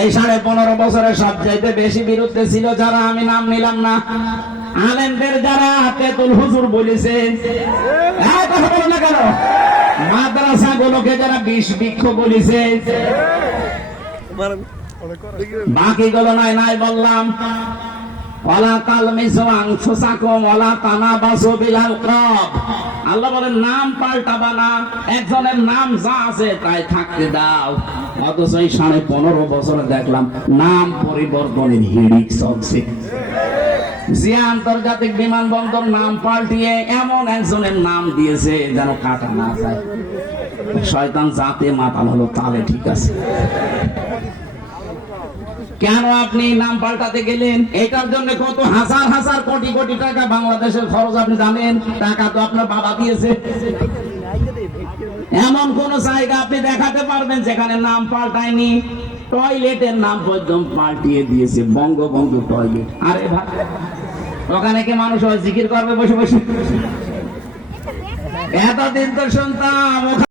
এই 15.5 বছরের সবচাইতে বেশি বিরুদ্ধে ছিল যারা, আমি নাম নিলাম না, আলেমদের যারা তেতুল হুজুর বলেছে, কথা বলো না কেন, মাদ্রাসা গুলোকে যারা বিষ বৃক্ষ বলেছে, বাকি গুলো নাই নাই বললাম। আল্লাহ বলেন নাম পাল্টাবা না, একজনের নাম যা আছে তাই থাকতে দাও। অথচ এই 15.5 বছরে দেখলাম নাম পরিবর্তনের হিড়িক চলছে। যে আন্তর্জাতিক বিমানবন্দর নাম পাল্টিয়ে এমন একজনের নাম দিয়েছে যেন কাটা না যায়। শয়তান জাতে মাতাল হলো, তাহলে ঠিক আছে। কেন আপনি নাম পাল্টাতে গেলেন? এটার জন্য কত হাজার হাজার কোটি কোটি টাকা বাংলাদেশের খরচ আপনি জানেন? টাকা তো আপনার বাবা দিয়েছে। এমন কোন জায়গা আপনি দেখাতে পারবেন যেখানে নাম পাল্টায়নি? টয়লেটের নাম পর্যন্ত পাল্টিয়ে দিয়েছে, বঙ্গবন্ধু টয়লেট। আরে ভাই, ওখানে কি মানুষ জিকির করবে বসে বসে? এতদিন তো শুনতাম